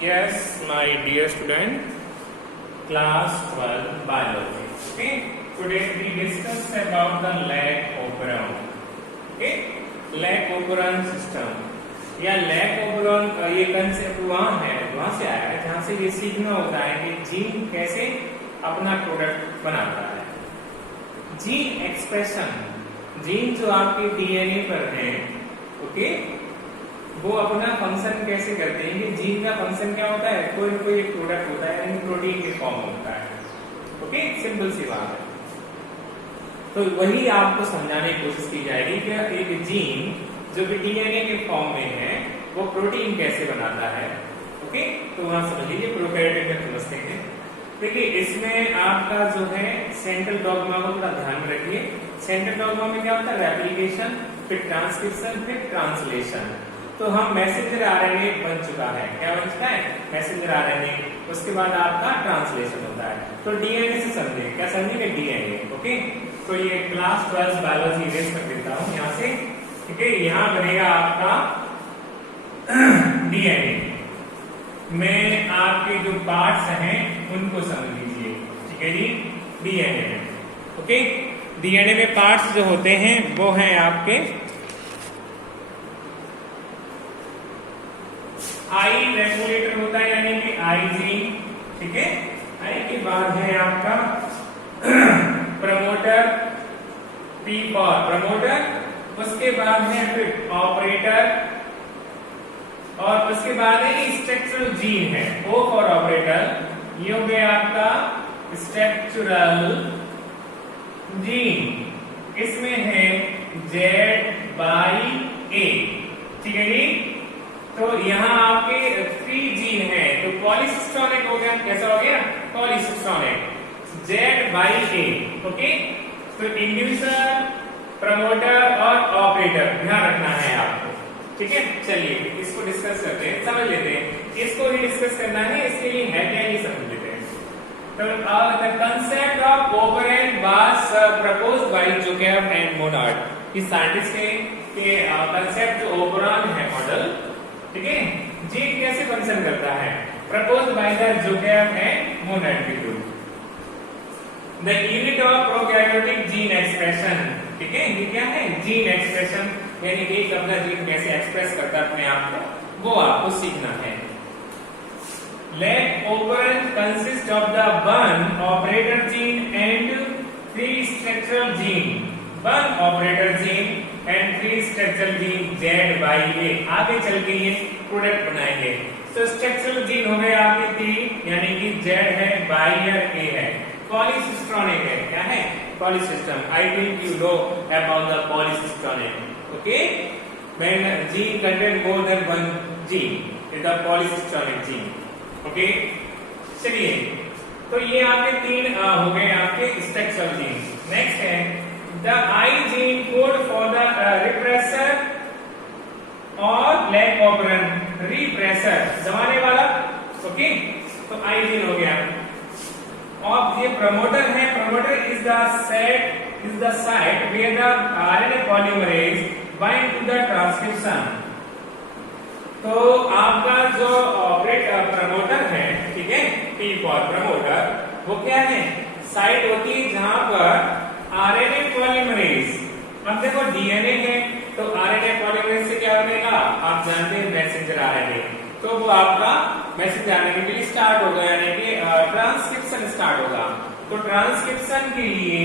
Yes, my dear student, class 12 biology. Okay, today we discuss about the leg operon. Okay, leg operon system या leg operon ये concept वहां से आया है जहां से ये सीखना होता है कि जीन कैसे अपना प्रोडक्ट बनाता है। जीन एक्सप्रेशन, जीन जो आपके डीएनए पर है, ओके, वो अपना फंक्शन कैसे करते हैं। कि जीन का फंक्शन क्या होता है, कोई ना कोई एक प्रोडक्ट होता है यानी प्रोटीन के फॉर्म होता है। ओके, सिंपल सी बात है। तो वही आपको समझाने की कोशिश की जाएगी कि एक जीन जो कि डीएनए के फॉर्म में है वो प्रोटीन कैसे बनाता है। ओके, तो वहां समझ लीजिए, प्रोकैरियोटिक में समझते हैं। देखिए, इसमें आपका जो है सेंट्रल डॉग्मा को थोड़ा ध्यान में रखिए। सेंट्रल डॉग्मा में क्या होता है, रेप्लिकेशन, फिर ट्रांसक्रिप्शन, फिर ट्रांसलेशन। तो हम मैसेंजर आरएनए बन चुका है, क्या बन चुका है, मैसेंजर आरएनए। उसके बाद आपका ट्रांसलेशन होता है। तो डीएनए से समझेंगे, क्या समझेंगे, डीएनए। ओके, तो ये क्लास 12 बायोलॉजी इरेज कर देता हूं यहां से। ठीक है, यहां बनेगा आपका डीएनए में आपके जो पार्ट्स हैं उनको समझ लीजिए। ठीक है जी, डीएनए में। ओके, डीएनए में पार्ट्स जो होते हैं वो हैं आपके आई रेगुलेटर होता है यानी कि आई जीन। ठीक है, आई के बाद है आपका प्रमोटर, पी फॉर प्रमोटर। उसके बाद है फिर ऑपरेटर, और उसके बाद है स्ट्रक्चरल जीन है, ओ फॉर ऑपरेटर। ये हो गया आपका स्ट्रक्चरल जीन। इसमें है Z/A। ठीक है जी, तो यहाँ आपके 3 जीन है, तो पॉलीसिस्टोनिक हो गया। कैसा हो गया, पॉलीसिस्टोनिक, Z/A। ओके, तो इंड्यूसर, प्रमोटर और ऑपरेटर ध्यान रखना है आपको। ठीक है, चलिए इसको डिस्कस करते हैं, समझ लेते हैं। इसको ही डिस्कस करना है, इसके लिए है क्या ये समझ लेते हैं। तो the concept of operon was proposed by Joseph and Monard. इस साइंटिस्ट के कंसेप्ट जो ओपरॉन है मॉडल, ठीक है, जीन कैसे फंक्शन करता है, proposed by the Joseph and Monard के group. The unit of prokaryotic gene expression. ठीक है, ये क्या है, जीन एक्सप्रेशन, यानी एक अपना जीन कैसे एक्सप्रेस करता है अपने आप को, वो आपको सीखना है। Leg operon consists of the 1 operator gene and 3 structural gene, 1 operator gene and 3 structural gene Z/A। आगे चल के ये प्रोडक्ट बनाएंगे। तो स्ट्रक्चरल जीन हो गए आपके 3, यानी कि Z है, Y है, A है। पॉलीसिस्टोनिक है, क्या है, पॉलीसिस्टम। I think you know about the polycystonic. Okay, when gene contain more than 1 gene is the polycystonic gene. Okay, चलिए, तो ये आपके 3 हो गए आपके स्ट्रक्चरल जीन। नेक्स्ट है the I gene code for the repressor और लेग ओपरन रिप्रेसर, दबाने वाला। ओके, तो आई जीन हो गया। और ये प्रमोटर है, promoter is the site where the RNA polymerase bind to the transcription. तो आपका जो प्रमोटर है, ठीक है, P फॉर प्रमोटर, वो क्या है, साइट होती है जहां पर आरएनए पॉलीमरेज। अब देखो डीएनए है, तो आरएनए पॉलीमरेज से क्या बनेगा, आप जानते हैं, मैसेंजर आरएनए। तो वो आपका मैसेंजर आरएनए के लिए स्टार्ट होगा, यानी कि ट्रांसक्रिप्शन स्टार्ट होगा। तो ट्रांसक्रिप्शन के लिए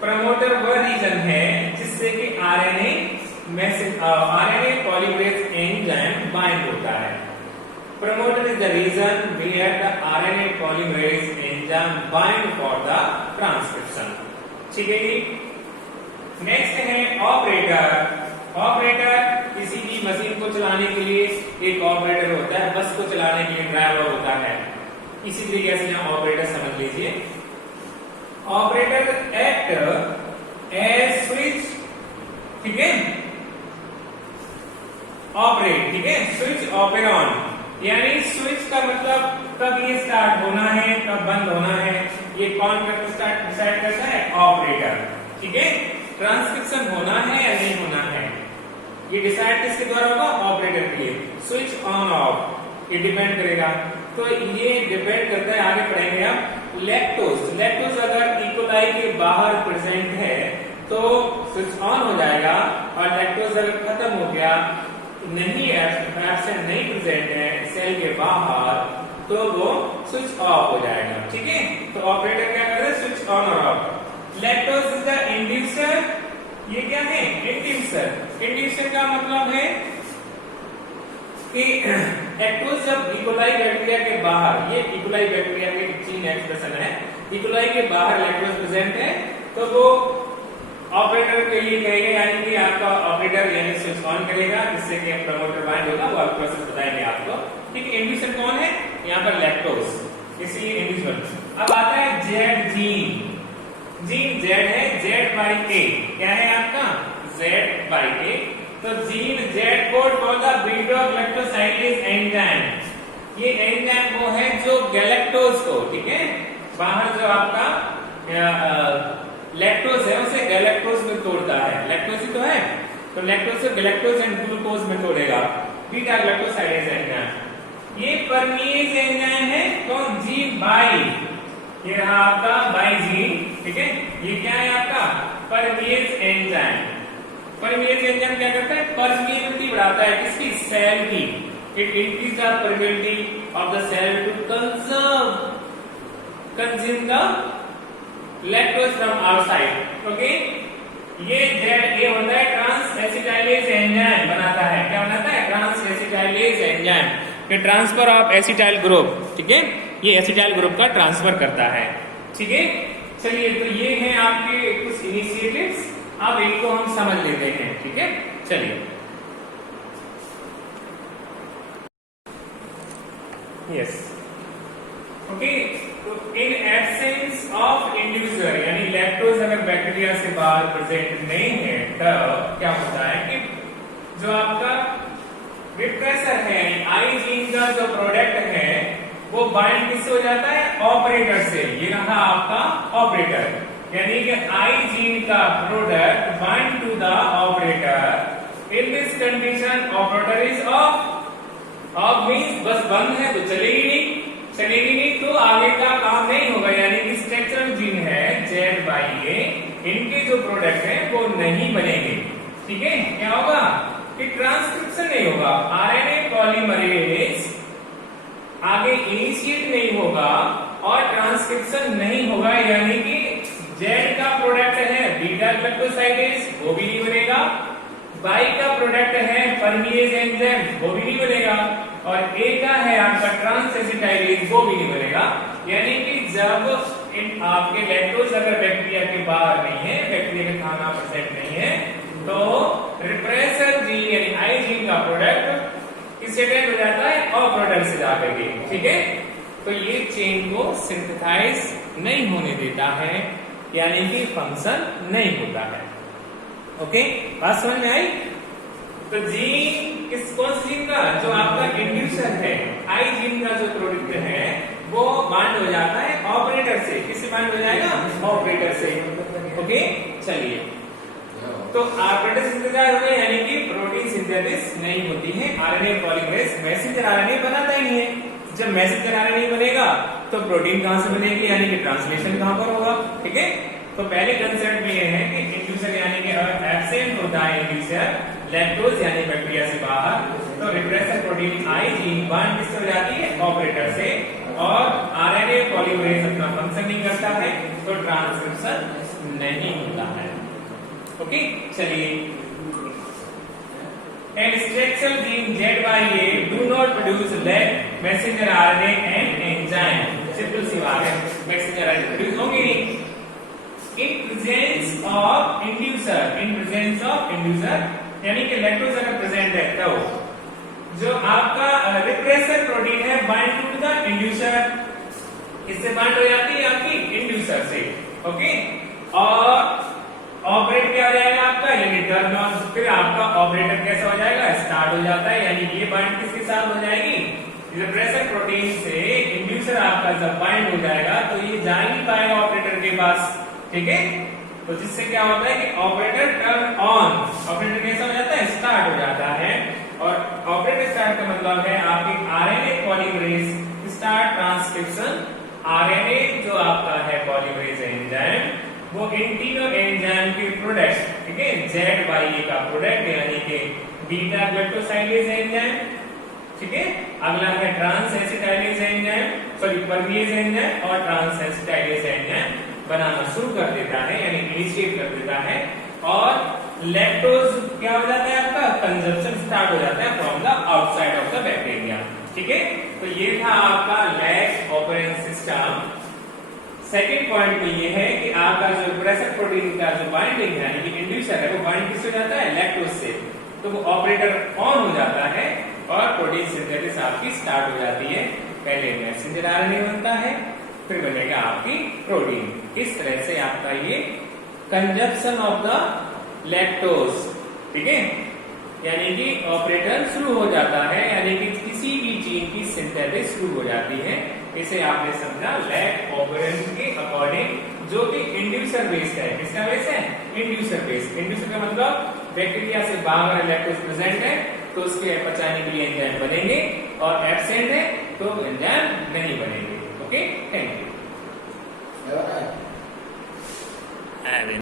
प्रमोटर वह रीजन है जिससे कि आरएनए पॉलीमरेज एंजाइम बाइंड होता है। Promoter is the region where the RNA polymerase enzyme bind for the transcription. ठीक है जी, नेक्स्ट है ऑपरेटर। ऑपरेटर किसी भी मशीन को चलाने के लिए एक ऑपरेटर होता है, बस को चलाने के लिए ड्राइवर होता है। इसी तरीके से यहाँ ऑपरेटर समझ लीजिए। ऑपरेटर एक्ट एज स्विच, ठीक है, ऑपरेट, ठीक है, स्विच ऑपरेन, यानी स्विच का मतलब कब ये स्टार्ट होना है, कब बंद होना है, ये कौन डिसाइड करता है, ऑपरेटर। ठीक है, ट्रांसक्रिप्शन होना है या नहीं होना है, ये डिसाइड किसके द्वारा होगा, ऑपरेटर के लिए। स्विच ऑन ऑफ, ये डिपेंड करेगा। तो ये डिपेंड करता है, आगे पढ़ेंगे हम लैक्टोज। लैक्टोज अगर इकोलाई के बाहर प्रेजेंट है तो स्विच ऑन हो जाएगा, और लैक्टोज अगर खत्म हो गया, नहीं एब्सेंट नहीं प्रेजेंट है सेल के बाहर, तो वो स्विच ऑफ हो जाएगा। ठीक है, तो ऑपरेटर क्या कर रहा है, स्विच ऑन और of. Lactose is the inducer. ये क्या है, इंड्यूसर। इंड्यूसर का मतलब है कि लैक्टोज जब इकोलाई बैक्टीरिया के बाहर, ये इकोलाई बैक्टीरिया के जीन एक्सप्रेशन है, इकोलाई के बाहर लैक्टोज प्रेजेंट है, तो वो ऑपरेटर के लिए कहेगा, यानी कि आपका ऑपरेटर यानी स्विच ऑन करेगा, जिससे कि प्रमोटर बाइंड होगा, वो प्रोसेस बताएंगे आपको। ठीक है, इंड्यूसर कौन है, यहाँ पर लैक्टोज, इसलिए इंड्यूसर। अब आता है जेड जीन। जीन जेड है, जेड बाई ए। क्या है आपका, जेड बाई ए। तो gene Z code for the beta galactosidase enzyme. ये एंजाइम वो है जो गैलेक्टोज को, ठीक है, बाहर जो आपका लैक्टोज है उसे गैलेक्टोज में तोड़ता है। लैक्टोज ही तो है, तो लैक्टोज से गैलेक्टोज एंड ग्लूकोज में तोड़ेगा, बीटा गैलेक्टोसाइडेज एंजाइम। ये परमीज एंजाइम है, कौन, जीन बाई। ये रहा आपका बाई जीन। ठीक है, ये क्या है आपका, परमीज एंजाइम। परमीज एंजाइम क्या करता है, परमिएबिलिटी बढ़ाता है किसकी, सेल की। It increase the permeability of the cell to consume the lactose from outside. Okay, ये जेड ए होता है ट्रांस एसिटाइलेज एंजाइम बनाता है। क्या बनाता है, ट्रांस एसिटाइलेज एंजाइम। ये ट्रांसफर ऑफ एसिटाइल ग्रुप, ठीक है, ये एसिटाइल ग्रुप का ट्रांसफर करता है। ठीक है, चलिए, तो ये है आपके कुछ इनिशिएटिव्स, अब इनको हम समझ लेते हैं। ठीक है, चलिए, यस, ओके। तो इन एब्सेंस ऑफ इंड्यूसर, यानी लैक्टोज अगर बैक्टीरिया से बाहर प्रेजेंट नहीं है, तब क्या होता है कि जो आपका रिप्रेसर है, आई जीन का जो प्रोडक्ट है, वो बाइंड किससे हो जाता है, ऑपरेटर से। ये रहा आपका ऑपरेटर, यानी कि आई जीन का product bind to the operator. In this condition operator is off. Off means बस बंद है तो चलेगी नहीं, चलेगी नहीं तो आगे का काम नहीं होगा, यानी कि स्ट्रक्चरल जीन है जेड बाई ए, इनके जो प्रोडक्ट है वो नहीं बनेंगे। ठीक है, क्या होगा कि ट्रांसक्रिप्शन नहीं होगा, आरएनए पॉलीमरेज आगे इनिशिएट नहीं होगा और ट्रांसक्रिप्शन नहीं होगा, यानी कि जेड का प्रोडक्ट है बीटा गैलेक्टोसाइडेज, वो भी नहीं बनेगा। बाई का प्रोडक्ट है परमीज एंजाइम, वो भी नहीं बनेगा। और ए का है आपका ट्रांस एसिटाइलेज, वो भी नहीं बनेगा। यानी कि जब इन आपके लैक्टोज अगर बैक्टीरिया के बाहर नहीं है, बैक्टीरिया का खाना प्रेजेंट नहीं है, तो रिप्रेसर जीन यानी आई जीन का प्रोडक्ट किससे अटैच हो जाता है, ऑपरेटर से जाकर के। ठीक है, तो ये चेन को सिंथेसाइज नहीं होने देता है, यानी कि फंक्शन नहीं होता है। ओके, बात समझ में आई। तो जीन कौन सी जीन का, जो आपका इंड्यूसर है, आई जीन का जो प्रोडक्ट है वो बाइंड हो जाता है ऑपरेटर से। किससे बाइंड हो जाएगा, ऑपरेटर से। ओके, चलिए, तो ऑपरेटर सिंथेसाइज हो गए, यानी कि प्रोटीन सिंथेसिस नहीं होती है। आरएनए पॉलीमरेज मैसेंजर आरएनए बनाता ही नहीं है। जब मैसेंजर आरएनए नहीं बनेगा तो प्रोटीन कहां से बनेगी, यानी कि ट्रांसलेशन कहां पर होगा। ठीक है, तो पहले कंसेप्ट में ये है कि इंड्यूसर यानी कि अगर एब्सेंट होता है इंड्यूसर, लैक्टोज यानी बैक्टीरिया से बाहर, तो रिप्रेसर प्रोटीन आई जीन बाइंड किससे हो जाती है, ऑपरेटर से, और आरएनए पॉलीमरेज अपना फंक्शन नहीं करता है, तो ट्रांसक्रिप्शन नहीं होता है। ओके, चलिए, and structural gene Z Y A do not produce messenger RNA and enzyme. Simple सी बात है, मैसेंजर आरएनए प्रोड्यूस होंगे नहीं। In presence of inducer, यानी कि लैक्टोज अगर प्रेजेंट है तो जो आपका रिप्रेसर प्रोटीन है बाइंड टू द इंड्यूसर, किससे बाइंड हो जाती है, आपकी इंड्यूसर से। ओके, और ऑपरेट क्या हो जाएगा आपका, यानी टर्न ऑन, फिर आपका ऑपरेटर कैसा हो जाएगा, स्टार्ट हो जाता है। यानी ये बाइंड किसके साथ हो जाएगी, रिप्रेसर प्रोटीन से इंड्यूसर आपका जब बाइंड हो जाएगा तो ये जा ही नहीं पाएगा ऑपरेटर के पास। ठीक है, तो जिससे क्या होता है कि ऑपरेटर टर्न ऑन, ऑपरेटर कैसा हो जाता है, स्टार्ट हो जाता है। और ऑपरेटर स्टार्ट का मतलब है आपकी RNA polymerase start transcription. RNA जो आपका है पॉलीमरेज एंजाइम, वो इन तीनों एंजाइम के प्रोडक्ट, ठीक है, ZYA का प्रोडक्ट यानी कि बीटा ग्लूकोसाइलेज एंजाइम, ठीक है, अगला है trans acetylase enzyme, sorry permease enzyme और ट्रांस एसिटाइलेज एंजाइम बनाना शुरू कर देता है, यानी इनिशिएट कर देता है। और लैक्टोज क्या हो जाता है आपका, कंजप्शन स्टार्ट हो जाता है from the outside of the bacteria, ठीक है। तो ये था आपका लैक्ट ऑपरेंट सिस्टम। सेकेंड पॉइंट में ये है कि आपका जो प्रेशर प्रोटीन का जो बाइंडिंग है यानी कि इंड्यूसर है, वो बाइंड किससे जाता है, लैक्टोज से। तो वो ऑपरेटर ऑन हो जाता है और प्रोटीन सिंथेसिस आपकी स्टार्ट हो जाती है। पहले मैसेंजर आरएनए बनता है, फिर बनेगा आपकी प्रोटीन। इस तरह से आपका ये कंजप्शन ऑफ द लैक्टोज, ठीक है, यानी कि ऑपरेटर शुरू हो जाता है, यानी कि किसी भी जीन की सिंथेसिस शुरू हो जाती है। इसे आपने समझा लैक्ट ऑपरेंट के अकॉर्डिंग, जो कि इंड्यूसर बेस्ड है। किसका बेस है, इंड्यूसर बेस्ड। इंड्यूसर का मतलब बैक्टीरिया से बाहर लैक्टोज प्रेजेंट है तो उसके पचाने के लिए एंजाइम बनेंगे, और एब्सेंट है तो